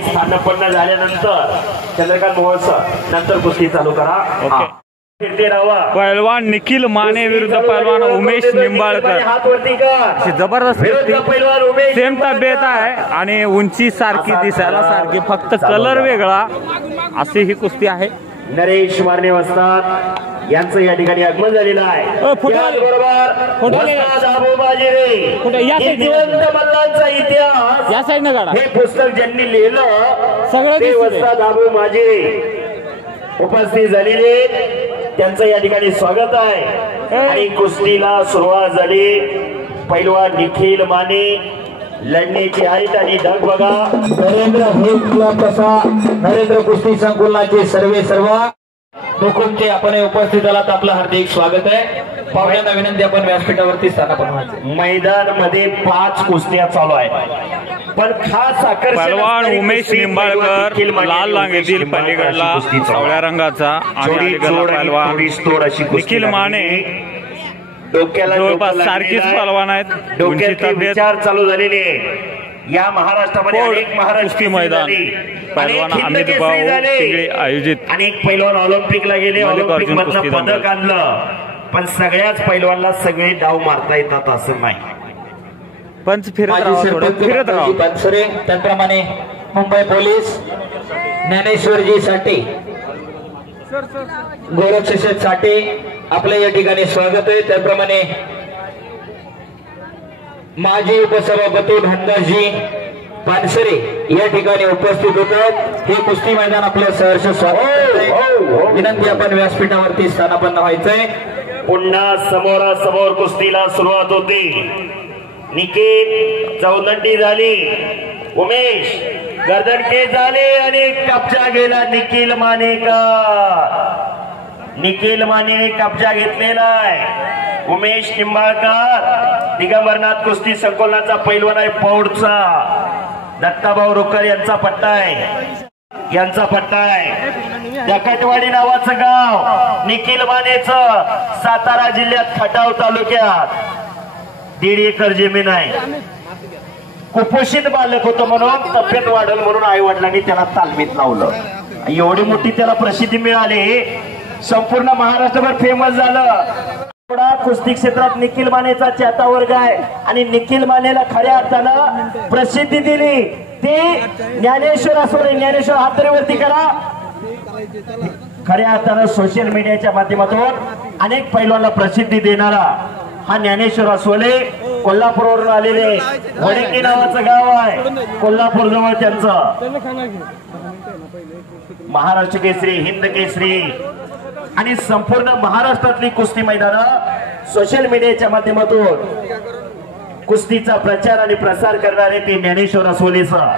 स्थानापन्न झाल्यानंतर चंद्रकांत महोत्सव नंतर कुस्ती चालू करा. पहलवान निखिल माने विरुद्ध पहलवान उमेश निंबाळकर. जबरदस्त सेम तब्येत आहे आणि उंची सारखी, दिसायला सारखी, फक्त कलर वेगळा अशी ही कुस्ती आहे. नरेश मारणे वस्ताद यांचं या ठिकाणी आगमन झालेलं आहे. मल्लांचा इतिहास या साईडनं काढा. हे पुस्तक ज्यांनी लिहिलं ते वस्ताद आबू माजिरे उपस्थित झालेले, त्यांचं या ठिकाणी स्वागत आहे. आणि कुस्तीला सुरुवात झाली. पैलवान निखिल माने लढण्याची आहेत आणि ढग बघा. नरेंद्र हेल्थ क्लब तसा नरेंद्र कुस्ती संकुलाचे सर्व हुकुमचे आपण उपस्थित झालात, आपलं हार्दिक स्वागत आहे. पाहुण्यांना विनंती, आपण व्यासपीठावरती स्थानापन्न व्हायचे. मैदान मध्ये 5 कुस्त्या चालू आहेत, पण खास आकर्षण पहलवान उमेश निंबाळकर लाल रांगेतील पलीकडला सावळ्या रंगाचा आणि पहलवान निखिल माने डोक्याला जवळपास सारखीच पहलवान आहेत. डोक्याचे विचार चालू झालेले. या महाराष्ट्रामध्ये अनेक महाराष्ट्र मैदान पहलवान अमित भाऊ तिकडे आयोजित अनेक पैलवान ऑलिम्पिकला गेले, ऑलिम्पिक मधलं पदक आणलं, पण सगळ्याच पैलवानला सगळे डाव मारता येतात असं नाही. पंच फिरत राहा. बनसरे, त्याप्रमाणे मुंबई पोलीस ज्ञानेश्वरजी साठे, गोरक्षेश साठे आपल्या या ठिकाणी स्वागत आहे. त्याप्रमाणे माजी उपसभापती भानदासजी पानसरे या ठिकाणी उपस्थित होतात. हे कुस्ती मैदान आपलं सहर्ष स्वागत आहे. विनंती, आपण व्यासपीठावरती स्थानापन्न व्हायचंय. पुन्हा समोरासमोर कुस्तीला सुरुवात होती. निखिल चौदंडी झाली, उमेश गर्दनके झाले आणि कब्जा गेला निखिल माने का. निखिल माने कब्जा घेतलेला आहे. उमेश निंबाळकर दिगंबरनाथ कुस्ती संकुलाचा पैलवान आहे. पौडचा दत्ताभाऊ रुकर यांचा पट्टा आहे. जकटवाडी नावाचं गाव निखिल मानेचं सातारा जिल्ह्यात खटाव तालुक्यात 1.5 एकर जमीन आहे. कुपोषित बालक होतं म्हणून तब्येत वाढल म्हणून आई वडिलांनी त्याला तालमीत लावलं. एवढी मोठी त्याला प्रसिद्धी मिळाली, संपूर्ण महाराष्ट्रभर फेमस झालं. कुस्ती क्षेत्रात निखिल मानेचा चेता वर्ग आहे आणि निखिल मानेला खऱ्या अर्थानं प्रसिद्धी दिली ती ज्ञानेश्वर असोरे. ज्ञानेश्वर हातरेवरती करा. खऱ्या अर्थानं सोशल मीडियाच्या माध्यमातून अनेक पैलवानांना प्रसिद्धी देणारा हा ज्ञानेश्वर असोले. कोल्हापूरवरून आलेले, वडकी नावाचं गाव आहे कोल्हापूर जवळ. त्यांचं महाराष्ट्र केसरी, हिंद केसरी आणि संपूर्ण महाराष्ट्रातली कुस्ती मैदानं सोशल मीडियाच्या माध्यमातून कुस्तीचा प्रचार आणि प्रसार करणारे ते ज्ञानेश्वर असोलेचा.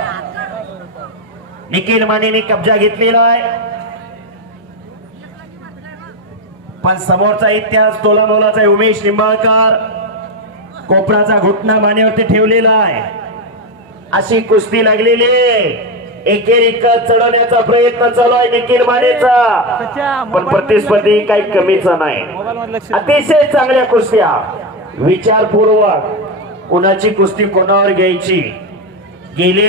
निखिल मानेने कब्जा घेतलेला आहे, पण समोरचा इतिहास तोला मोलाचा आहे. उमेश निंबाळकर कोपराचा घुटणा मानेवरती ठेवलेला आहे. अशी कुस्ती लागलेली आहे. एकेरी चढवण्याचा प्रयत्न चालू आहे निखिल मानेचा, पण प्रतिस्पर्धी काही कमीचा नाही. अतिशय चांगल्या कुस्त्या, विचारपूर्वक कोणाची कुस्ती कोणावर घ्यायची गेले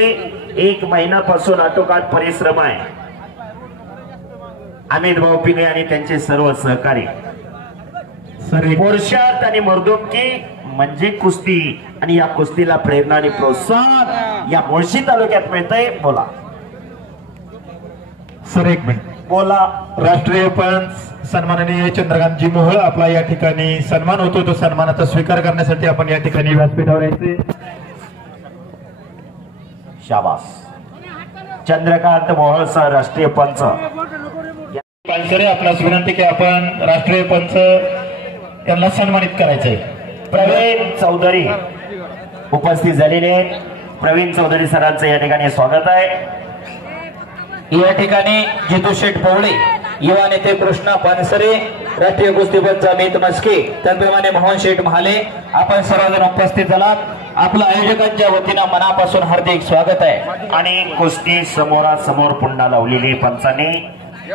1 महिन्यापासून आटोकाट परिश्रम आहे. अमित भाऊ पिने आणि त्यांचे सर्व सहकारी. पुरुषार्थ आणि मर्दुमकी म्हणजे कुस्ती, आणि या कुस्तीला प्रेरणा आणि प्रोत्साहन या मुळशी तालुक्यात मिळतंय. बोला सर, 1 मिनिट बोला. राष्ट्रीय पंच सन्माननीय चंद्रकांतजी मोहोळ आपला या ठिकाणी सन्मान होतो, तो सन्मानाचा स्वीकार करण्यासाठी आपण या ठिकाणी व्यासपीठावर यायचे. शाबास. चंद्रकांत मोहोळ सर, राष्ट्रीय पंच. पानसरे, आपणास विनंती की आपण राष्ट्रीय पंच यांना सन्मानित करायचंय. प्रवीण चौधरी उपस्थित झालेले. प्रवीण चौधरी सरांचं या ठिकाणी स्वागत आहे. या ठिकाणी जितू शेठ पवळे, युवा नेते कृष्णा पानसरे, राष्ट्रीय कुस्तीपंच अमित मस्के, त्याचप्रमाणे मोहन शेठ महाले, आपण सर्वजण उपस्थित झालात. आपलं आयोजकांच्या वतीनं मनापासून हार्दिक स्वागत आहे. आणि कुस्ती समोरासमोर पुन्हा लावलेली पंचाने.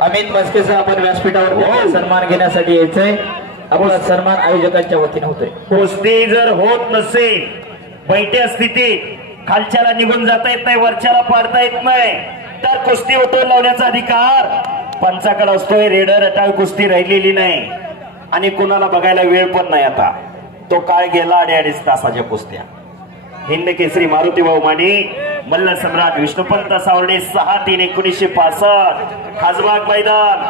अमित मस्केचा आपण व्यासपीठावर सन्मान घेण्यासाठी यायचंय. आपला सन्मान आयोजकांच्या वतीनं होतोय. कुस्ती जर होत नसेल बैठ्या स्थितीत खालच्याला निघून जाता येत नाही, वरच्याला पाडता येत नाही, तर कुस्ती उठवून लावण्याचा अधिकार पंचाकडे असतोय. रेडर अटाळ कुस्ती राहिलेली नाही आणि कुणाला बघायला वेळ पण नाही. आता तो काळ गेला 2.5 तासाच्या कुस्त्या. हिंद केसरी मारुती भाऊ माने, मल्ल सम्राट विष्णुपंत सावर्डे 6-3-1965 खासबाग मैदान.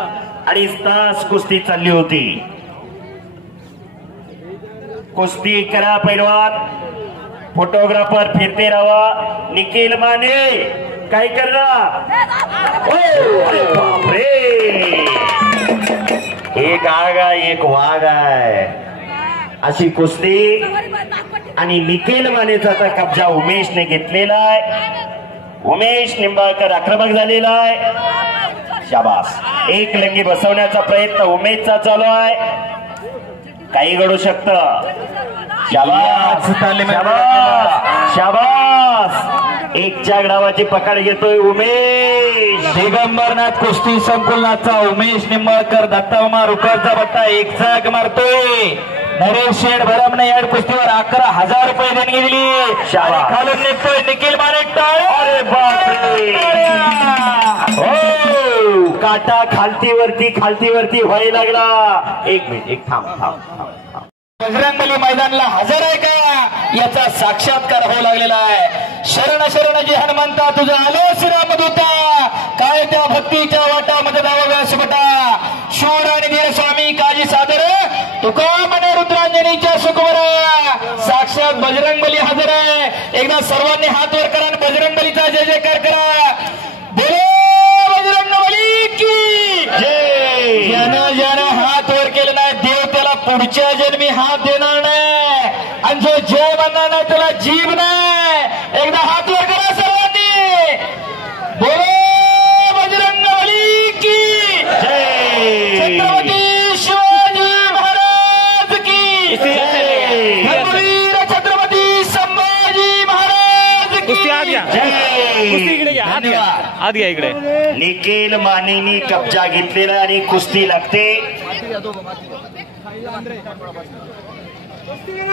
2.5 तास कुस्ती चालली होती. कुस्ती करा पैलवान, फोटोग्राफर फिरते राहा. निखिल माने काय करणार? अरे बापरे, एक आग आहे एक वाघ आहे अशी कुस्ती. आणि निखिल मानेचा आता कब्जा उमेशने घेतलेला आहे. उमेश निंबाळकर आक्रमक झालेला आहे. शाबास, एक लंगी बसवण्याचा प्रयत्न उमेशचा चालू आहे. काही घडू शकतं. शाबास शाबास शाबास, एकच्या डावाची पकड घेतोय उमेश. दिगंबरनाथ कुस्ती संकुलनाचा उमेश निंबाळकर दत्तामा रुकरचा बट्टा एक जाग मारतोय. नरेश शेठ भरमने या कुस्तीवर 11,000 रुपये देणगी दिली. खालून निघतोय निखिल माने. अरे बापरे, हो काटा खालती वरती व्हायला लागला. एक मिनिट, एक थांब थांब थांब. बजरंगबली मैदानला हजर आहे का याचा साक्षात्कार होऊ लागलेला आहे. शरण शरण जी हनुमंता तुझं आलोच रामदूता, काय त्या भक्तीच्या वाटामध्ये दावा व्यासपटा. शूर आणि धीर स्वामी काजी सादर तुका मने रुद्रांजनीच्या सुखवरा. साक्षात बजरंगबली हजर आहे. एकदा सर्वांनी हात वर करा आणि बजरंगबलीचा जय जयकार करा. बोलो बजरंगबली की जय. ज्यानं हात वर केलं नाही देव त्याला पुढच्या जन्मी हात देणार नाही, आणि जो जय म्हणणार नाही त्याला जीव नाही. एकदा हात वर करा सर्वांनी. बोलो बजरंगबली की जय. छत्रपती शिवाजी महाराज की जय. धर्मवीर छत्रपती संभाजी महाराज की जय. आत घ्या इकडे. निखिल मानेनी कब्जा घेतलेला आणि कुस्ती लागते.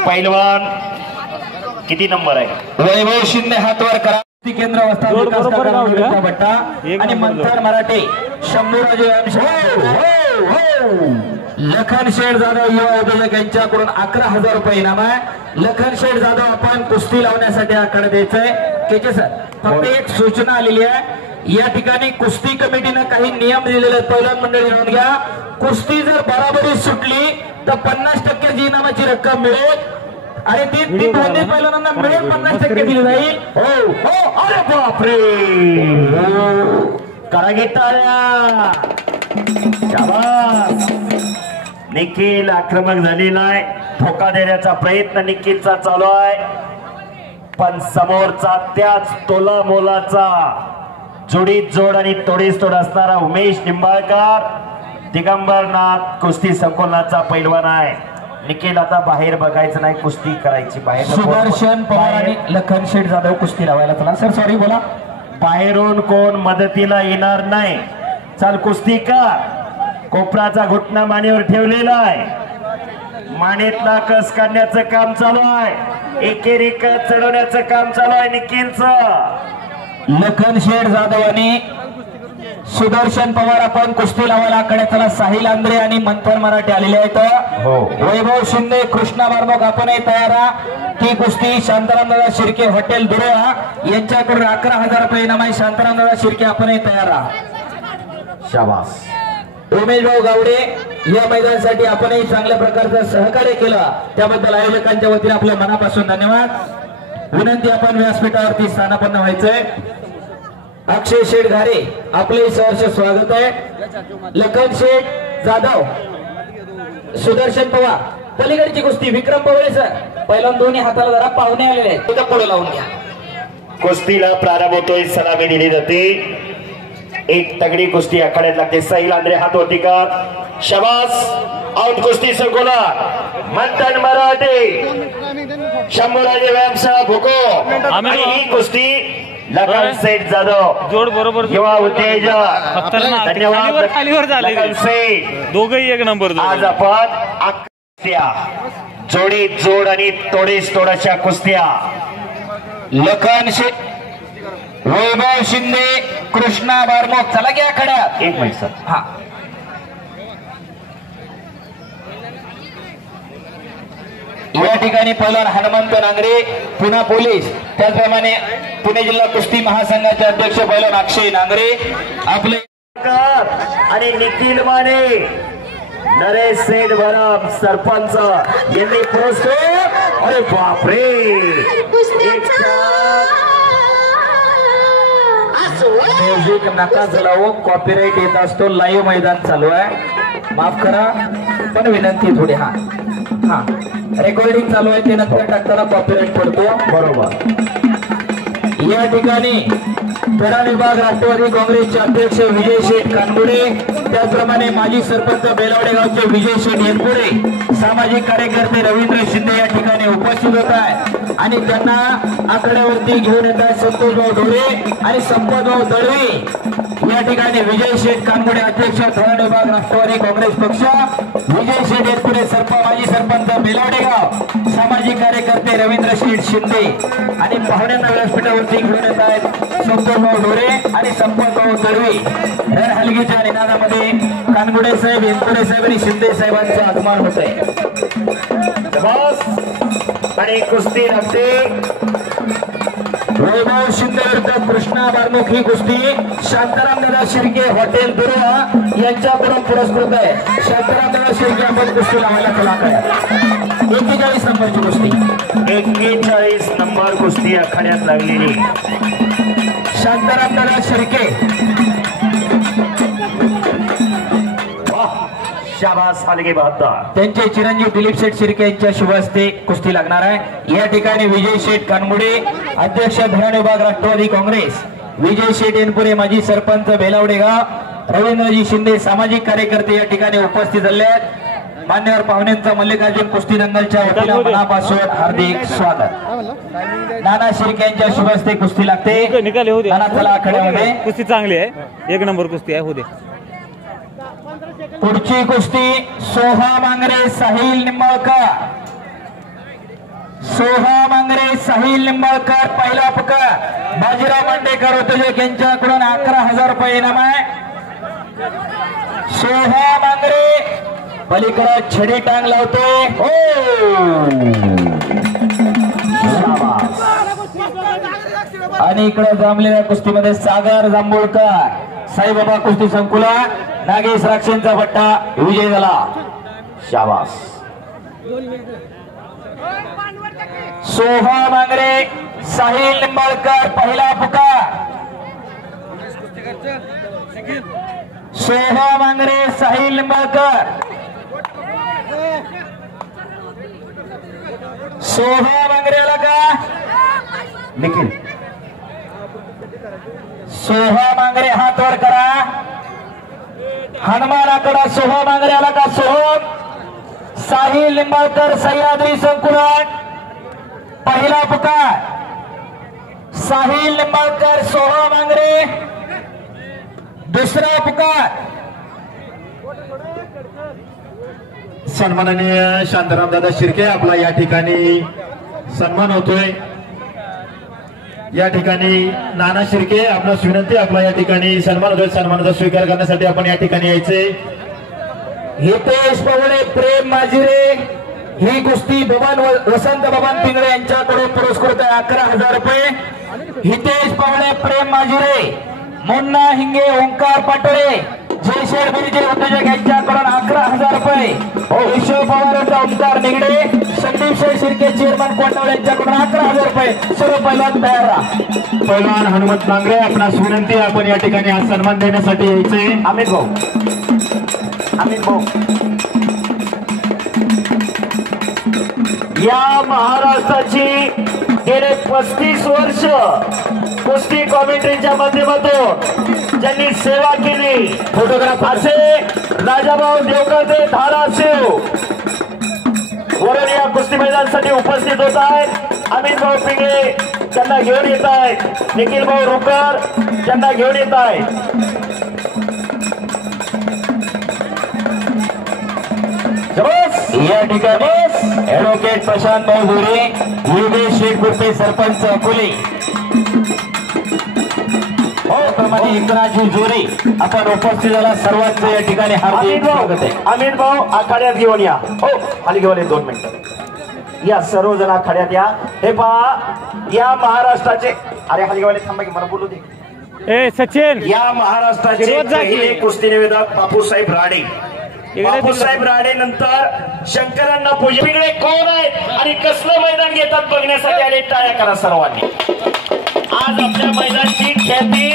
पैलवान किती नंबर आहे? वैभव शिंदे हात वर करा. केंद्र अवस्था भट्टा आणि मंथन मराठे शंभूराजे लखन शेठ जाधव युवा उद्योजक यांच्याकडून 11,000 रुपये इनाम आहे. लखन शेठ जाधव आपण कुस्ती लावण्यासाठी आकडे द्यायचंय. केचे सर, फक्त एक सूचना आलेली आहे. या ठिकाणी कुस्ती कमिटीनं काही नियम दिलेले आहेत. पहिल्या मंडळी नोंद घ्या. कुस्ती जर बराबरी सुटली तर 50% जी इनामाची रक्कम मिळेल आणि ती दोन्ही पहिल्यांदा मिळेल 50% दिली जाईल. हो हो. अरे बापरे, करा घेता. शाबास, निखिल आक्रमक झालेला आहे. ठोका देण्याचा प्रयत्न निखिलचा चालू आहे, पण समोरचा त्याच तोला मोलाचा जोडीत जोड आणि तोडीस तोड असणारा उमेश निंबाळकर दिगंबरनाथ कुस्ती संकुलनाचा पैलवान आहे. निखिल आता बाहेर बघायचं नाही, कुस्ती करायची बाहेर. सुदर्शन पवार आणि लखन शेठ जाधव कुस्ती लावायला चला. सर सॉरी बोला. बाहेरून कोण मदतीला येणार नाही. चाल कुस्ती का. कोपराचा घुटणा मानेवर ठेवलेला आहे. मानेतला कस काढण्याचं काम चालू आहे. एकेरी कस चढवण्याचं काम चालू आहे निखिलचं. लखन शेठ जाधव आणि सुदर्शन पवार आपण कुस्ती लावायला आकडे चला. साहिल आंद्रे आणि मंथन मराठे आलेले आहेत. वैभव शिंदे कृष्णा बारमोग आपणही तयार आहात. ती कुस्ती शांताराम दादा शिर्के हॉटेल दुरोळा यांच्याकडून 11,000 रुपये इनाम आहे. शांताराम दादा शिर्के आपणही तयार आहात. शाबास. उमेश भाऊ गावडे या मैदानासाठी आपणही चांगल्या प्रकारचं सहकार्य केलं त्याबद्दल आयोजकांच्या वतीने आपल्या मनापासून धन्यवाद. विनंती, आपण व्यासपीठावरती स्थानापन्न व्हायचंय. अक्षय शेठ घारे आपले सहर्ष स्वागत आहे. लखन शेठ जाधव, सुदर्शन पवार. पलीकडची कुस्ती विक्रम पवळे सर. पहिला दोन्ही हाताला जरा पाहुणे आलेले आहेत, तिथं पुढे लावून घ्या. कुस्तीला प्रारंभ होतोय. सलामी दिली जाते. एक तगडी कुस्ती आखाड्यात लागते. साहिल आंद्रे हात होती का. शाबास. आउट कुस्ती संकुला. मंथन मराठे शंभूराजे व्यायामशाळा भोको आणि ही कुस्ती लखन शेठ जाधव जोड बरोबर युवा उत्तेजक. धन्यवाद खालीवर झाले लखन शेठ. दोघही एक नंबर. आज आपण कुस्त्या जोडीत जोड आणि तोडीस तोड अशा कुस्त्या लखन वैभव शिंदे कृष्णा बारमोग चला घ्या खड्यात. एक मिनिट सर. हा या ठिकाणी पहिलवान हनुमंत नांगरे पुणे पोलीस, त्याचप्रमाणे पुणे जिल्हा कुस्ती महासंघाचे अध्यक्ष पहिलवान अक्षय नांगरे आपले आणि निखिल माने नरेश सेठ भरम सरपंच यांनी पुरस्कार. अरे बापरे, म्युझिक नका चलावो, कॉपीराईट येत असतो. लाईव्ह मैदान चालू आहे, माफ करा पण विनंती थोडी. हा हा रेकॉर्डिंग चालू आहे, ते नंतर टाकताना कॉपीराईट पडतो. बरोबर. या ठिकाणी पेडा विभाग राष्ट्रवादी काँग्रेसचे अध्यक्ष विजय शेठ कानगुडे, त्याचप्रमाणे माजी सरपंच बेलवडे गावचे विजय शेठ येनपुरे, सामाजिक कार्यकर्ते रवींद्र शिंदे या ठिकाणी उपस्थित होत आहे आणि त्यांना आकड्यावरती घेऊन येत आहेत संतोषभाऊ ढोरे आणि संपतभाऊ दळवी. या ठिकाणी विजय शेठ कानगुडे अध्यक्ष पेडा विभाग राष्ट्रवादी काँग्रेस पक्ष, विजय शेठ येनपुरे माजी सरपंच बेलवडे गाव, सामाजिक कार्यकर्ते रवींद्र शेठ शिंदे आणि पाहुण्यांना व्यासपीठावरती घेऊन येत आहेत संतोषभाऊ ढोरे आणि संपतभाऊ दळवी. रण हलगीच्या निनादामध्ये कानगुडे साहेब, येनपुरे साहेब आणि शिंदे साहेबांचे आगमन होत आहे. आणि कुस्ती लागते. वैभव शिंदे विरुद्ध कृष्णा बारमुख ही कुस्ती शांताराम दादा शिर्के हॉटेल बिरोळा यांच्याकडून पुरस्कृत आहे. शांताराम दादा शिर्के आपण कुस्ती लावायला चला काय. 41 नंबरची कुस्ती, 41 नंबर कुस्ती आखाड्यात लागलेली. शांताराम दादा शिर्के शाबास हलगे बहादर, त्यांचे चिरंजीव दिलीप शेठ शिर्के यांच्या शुभ हस्ते कुस्ती लागणार आहे. या ठिकाणी विजय शेठ कानगुडे अध्यक्ष धरण विभाग राष्ट्रवादी काँग्रेस, विजय शेठ येनपुरे माजी सरपंच बेलावडे गाव, रवींद्रजी शिंदे सामाजिक कार्यकर्ते या ठिकाणी उपस्थित झाले आहेत. मान्यवर पाहुण्यांचं मल्लिकार्जुन कुस्ती दंगलच्या वतीनं मनापासून हार्दिक स्वागत. नाना शिर्के यांच्या शुभ हस्ते कुस्ती लागते. नाना चला आखाड्यामध्ये. कुस्ती चांगली आहे, 1 नंबर कुस्ती आहे. होते पुढची कुस्ती सोहा मांगरे साहिल निंबाळकर, सोहा मांगरे साहिल निंबाळकर पहिला पुकार. बाजीराव मांडेकर उद्योजक यांच्याकडून 11,000 रुपये इनाम आहे. सोहा मांगरे पलीकडे छडी टांग लावतोय. आणि इकडे जमलेल्या कुस्तीमध्ये सागर जांभूळकर, साईबाबा कुस्ती संकुला, नागेश राक्षेंचा पट्टा विजय झाला. शाबास. सोहा मांगरे साहिल निंबाळकर पहिला पुकार. सोहा मांगरे साहिल निंबाळकर, सोहा मांगरेला का निखिल, सोहा मांगरे हात वर करा. हनुमानाकडे सोहा मांगरे आला का. सोहम साहिल निंबाळकर सह्याद्री संकुलन पहिला पुकार. साहिल निंबाळकर सोहा मांगरे दुसरा पुकार. सन्माननीय शांताराम दादा शिर्के आपला या ठिकाणी सन्मान होतोय. या ठिकाणी नाना शिर्के आपणास विनंती, आपला या ठिकाणी सन्मान होतोय. सन्मानाचा स्वीकार करण्यासाठी आपण या ठिकाणी यायचे. हितेश पवळे प्रेम माजिरे ही कुस्ती बबन वसंत बबन पिंगळे यांच्याकडून पुरस्कृत आहे. 11,000 रुपये. हितेश पवळे प्रेम माजिरे, मुन्ना हिंगे ओंकार पाटोळे, जयशेर बिरजे उद्योजक यांच्याकडून 11,000 रुपये. विश्व पवार ओंकार निगडे, संदीप शेठ शिर्के चेअरमन कोंडावळे यांच्याकडून 11,000 रुपये. सर्व पहिलवान तयार राहा. पहिलवान हनुमंत नांगरे आपणास विनंती, आपण या ठिकाणी हा सन्मान देण्यासाठी यायचे. अमित भाऊ, अमित भाऊ, या महाराष्ट्राची गेले 35 वर्ष कुस्ती कॉमेंट्रीच्या माध्यमातून ज्यांनी सेवा केली, फोटोग्राफर असे राजाभाऊ देवकरते धाराशिव वरून या कुस्ती मैदानासाठी उपस्थित होत आहेत. अमित भाऊ पिंगळे त्यांना घेऊन येत आहेत. निखिल भाऊ रुकर त्यांना घेऊन येत आहेत. या ठिकाणी ऍडव्होकेट प्रशांत भाऊ धुरे, योगेश शेठ कुर्पे, सरपंच अकोले, प्रमाणे एकनाथजी जोरे आपण उपस्थित झाला. सर्वांचं या ठिकाणी हार्दिक स्वागत आहे. अमित भाऊ आखाड्यात घेऊन या. हो खाली घेऊन 2 मिनिटं या. सर्वजण आखाड्यात या. हे पहा या महाराष्ट्राचे, अरे खाली घेऊन थांबा की मला बोलू दे. ए सचिन, या महाराष्ट्राचे पहिले कुस्ती निवेदक बापूसाहेब राणे. बापूसाहेब राणे नंतर शंकरांना पूजकडे कोण आहेत आणि कसलं मैदान घेतात बघण्यासाठी आले. टाळ्या करा सर्वांनी. आज आपल्या मैदानाची ख्याती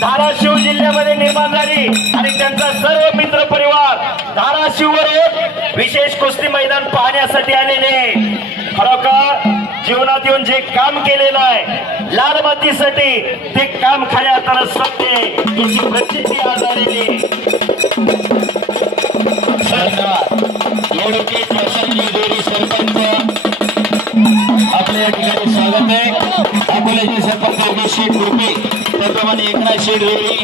धाराशिव जिल्ह्यामध्ये निर्माण झाली आणि त्यांचा सर्व मित्र परिवार धाराशिववर विशेष कुस्ती मैदान पाहण्यासाठी आलेले. खरोखर जीवनात येऊन जे काम केलेलं आहे लाल मातीसाठी ते काम खऱ्या अर्थानं सत्य याची प्रचिती आज आलेली. सरपंच आपल्या या ठिकाणी स्वागत आहे. अकोल्याचे सरपंच योगेश शेठ कुर्पे, त्याप्रमाणे एकनाथ शेठ जोरे,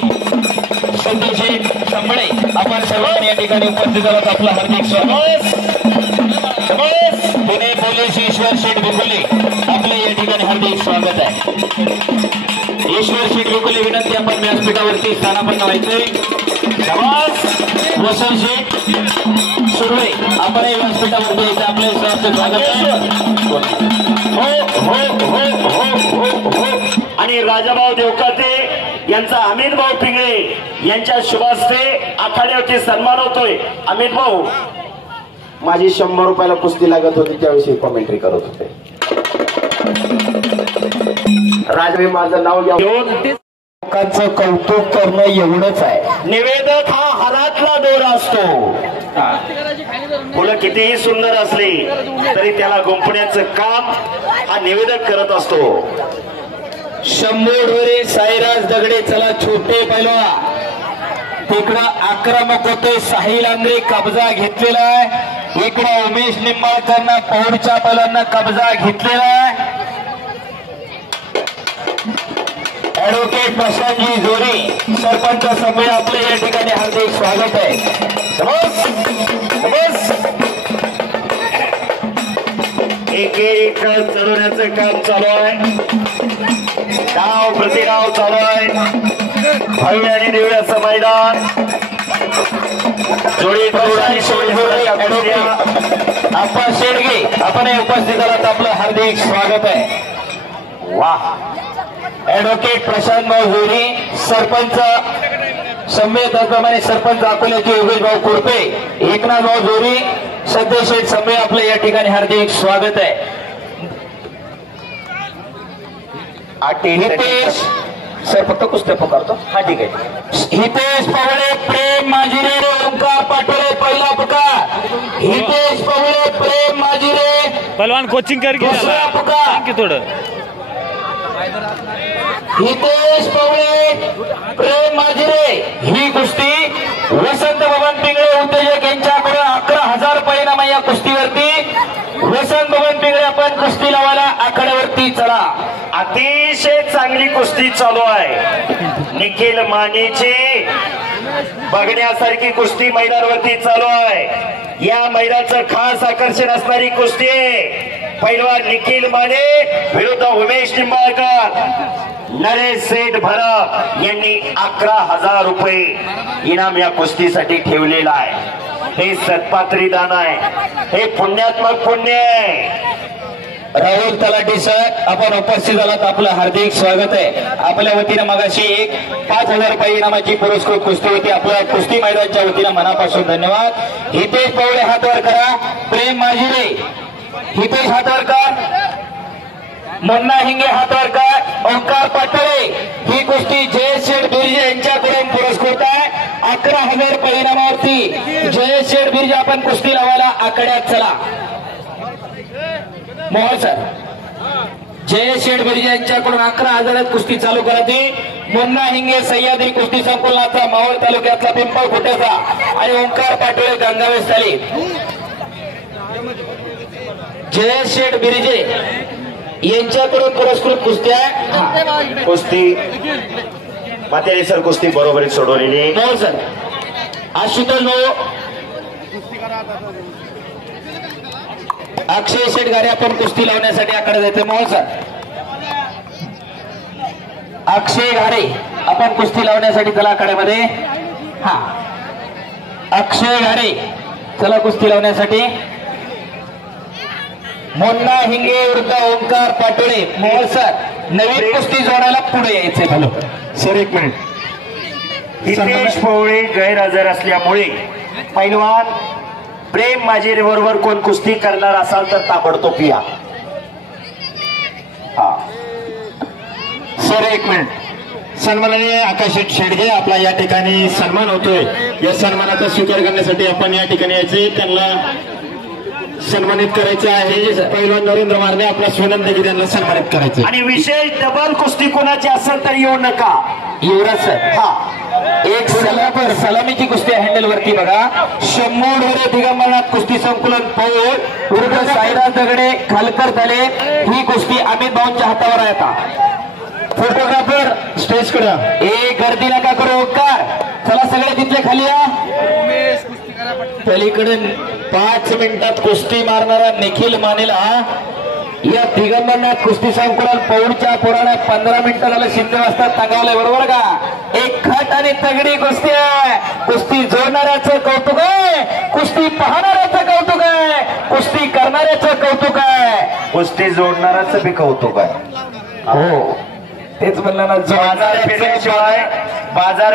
संतोष शेठ संबळे आपण सर्वांनी या ठिकाणी उपस्थित झालात. आपलं हार्दिक स्वागत. पुणे पोलीस ईश्वर शेठ बिकुले आपले या ठिकाणी हार्दिक स्वागत आहे. ईश्वर शेठ बिकुले विनंती आपण व्यासपीठावरती स्थानापन्न व्हायचंय. वसंत शेठ सुरवे आपण या व्यासपीठावरती यायचं. आपले सर्वांचं स्वागत आहे. आणि राजाभाऊ देवकाते यांचा अमित भाऊ पिंगळे यांच्या शुभास्ते आखाड्यावरती सन्मान होतोय. अमित भाऊ माझी 100 रुपयाला कुस्ती लागत होती त्याविषयी कॉमेंट्री करत होते. राजभाई माझं नाव घेऊन लोकांचं कौतुक करणं एवढंच आहे. निवेदक हा हारातला दोरा असतो. फुलं कितीही सुंदर असली तरी त्याला गुंफण्याचं काम हा निवेदक करत असतो. शंभू ढोरे, साईराज दगडे, चला छोटे पैलवान. तिकडं आक्रमक होते साहिल आंद्रे, कब्जा घेतलेला आहे. इकडं उमेश निंबाळकरना पौडच्या पैलवांना कब्जा घेतलेला आहे. ऍडव्होकेट प्रशांतजी जोरे सरपंच सभेत आपले या ठिकाणी हार्दिक स्वागत आहे. एक चढवण्याचं काम चालू आहे. डाव प्रतिडाव चालू आहे. भव्य आणि दिव्याचं मैदान. जोडी आपण शेडगे आपण उपस्थित आलात. आपलं हार्दिक स्वागत आहे. वाह. ऍडव्होकेट प्रशांत भाऊ जोरे सरपंच समेत, त्याप्रमाणे सरपंच अकोल्याचे योगेश भाऊ कुर्पे, एकनाथ भाऊ जोरे, सध्या शेठ समे आपलं या ठिकाणी हार्दिक स्वागत आहे. हितेश सर फक्त कुस्त्या पुकारतो. हा ठीक आहे. हितेश पवळे, प्रेम माजिरे, ओंकार पाटोळे पहिला पुकार. हितेश पवळे, प्रेम माजिरे पहलवान कोचिंग कर दुसरा पुकार. थोडं हितेश पवळे, प्रेम माजिरे. ही कुस्ती वसंत भवन पिंगळे उद्योजक यांच्याकडून 11,000 रुपये इनाम या कुस्तीवरती. वसंत भवन पिंगळे आपण कुस्ती लावायला आखाड्यावरती चला. अतिशय चांगली कुस्ती चालू आहे. निखिल मानेची बघण्यासारखी कुस्ती मैदानावरती चालू आहे. या मैदानाचं खास आकर्षण असणारी कुस्ती आहे. पैलवान निखिल माने विरुद्ध उमेश निंबाळकर. नरेश सेठ भरत यांनी 11,000 रुपये इनाम या कुस्तीसाठी ठेवलेला आहे. हे सत्पात्री दान आहे. हे पुण्यात्मक पुण्य आहे. राहुल तलाठी सर आपण उपस्थित झालात. आपलं हार्दिक स्वागत आहे. आपल्या वतीनं मगाशी एक 5,000 रुपये इनामाची पुरस्कृत कुस्ती होती. आपल्या कुस्ती मैदानाच्या वतीनं मनापासून धन्यवाद. हितेश पवळे हात वर करा. प्रेम माजिरे हितेश हात वर कर. मुन्ना हिंगे हात वर कर. ओंकार पाटोळे ही कुस्ती जयेश शेठ बिर्जे यांच्याकडून पुरस्कृत आहे. 11,000 रुपये इनामावरती जयेश शेठ बिर्जे आपण कुस्ती लावायला आखाड्यात चला. मोहन सर जयेश शेठ बिर्जे यांच्याकडून 11,000 कुस्ती चालू करायची. मुन्ना हिंगे सह्याद्री कुस्ती संकुलाचा मावळ तालुक्यातला पिंपळ खोट्याचा आणि ओंकार पाटोळे गंगावेस ताली. जयेश शेठ बिर्जे यांच्याकडून पुरस्कृत कुस्त्या. कुस्ती मातेरी सर कुस्ती बरोबरीत सोडवलेली. मोहन सर आशुतोष भाऊ अक्षय शेटगारे आपण कुस्ती लावण्यासाठी आकडे देते मोहोळ सर. अक्षय घारे आपण कुस्ती लावण्यासाठी चला आकड्यामध्ये. हा अक्षय घारे चला कुस्ती लावण्यासाठी. मोन्ना हिंगे विरुद्ध ओंकार पाटोळे मोहोळ सर. नवीन कुस्ती जोडायला पुढे यायचे. हॅलो सर एक मिनिट. हितेश पोवळे गैरहजर असल्यामुळे पैलवान प्रेम माजिरे बरोबर कोण कुस्ती करणार असाल तर ताबडतोब या. सर एक मिनिट. सन्माननीय आकाश शेडगे आपला या ठिकाणी सन्मान होतोय. या सन्मानाचा स्वीकार करण्यासाठी आपण या ठिकाणी यायचे, त्यांना सन्मानित करायचे आहे. पैलवान नरेंद्र मारणे आपला विनंती की त्यांना सन्मानित करायचे. आणि विशेष डबल कुस्ती कोणाची असेल तर येऊ नका. युवराज सर. हा एक सलामीची कुस्ती हँडल वरती बघा. शंभू ढोरे दिगंबरनाथ कुस्ती संकुलन पौळ विरुद्ध साईराज दगडे खालकर झाले. ही कुस्ती अमित भाऊंच्या हातावर आहे. आता फोटोग्राफर स्टेज कडे गर्दी नका करू. ओंकार चला सगळे तिथले खाली या. पलीकडे 5 मिनिटात कुस्ती मारणारा निखिल मानेला या दिगंबरनाथ कुस्ती संकुलन पौडच्या पुराणात 15 मिनिटं झालं शिंदे वाजता तंगावलंय. बरोबर का? एक खट आणि तगडी कुस्ती आहे. कुस्ती जोडणाऱ्याचं कौतुक आहे, कुस्ती पाहणाऱ्याचं कौतुक आहे, कुस्ती करणाऱ्याचं कौतुक आहे, कुस्ती जोडणाऱ्याचं बी कौतुक आहे. हो तेच म्हणलं ना. बाजार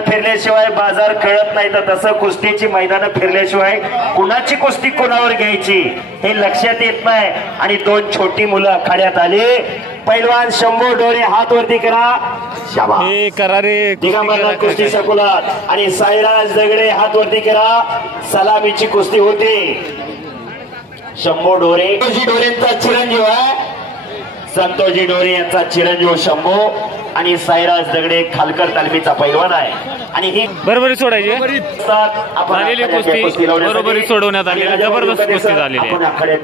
फिरल्याशिवाय बाजार कळत नाही, तर तसं कुस्तीची मैदानं फिरल्याशिवाय कुणाची कुस्ती कोणावर घ्यायची हे लक्षात येत नाही. आणि 2 छोटी मुलं आखाड्यात आली. पैलवान शंभू ढोरे हात वरती करा. हे करा रे. दिगंबरनाथ कुस्ती संकुलात आणि साईराज दगडे हात वरती करा. सलामीची कुस्ती होते. शंभू ढोरे ढोरेंचा चिरंजीव आहे. संतोषजी ढोरे यांचा चिरंजीव शंभू आणि साईराज दगडे खालकर तालमीचा पैलवान आहे. आणि ही बरोबरी सोडायची आपण कुस्ती बरोबरी सोडवण्यात आली. जबरदस्त कुस्ती झालेली आहे.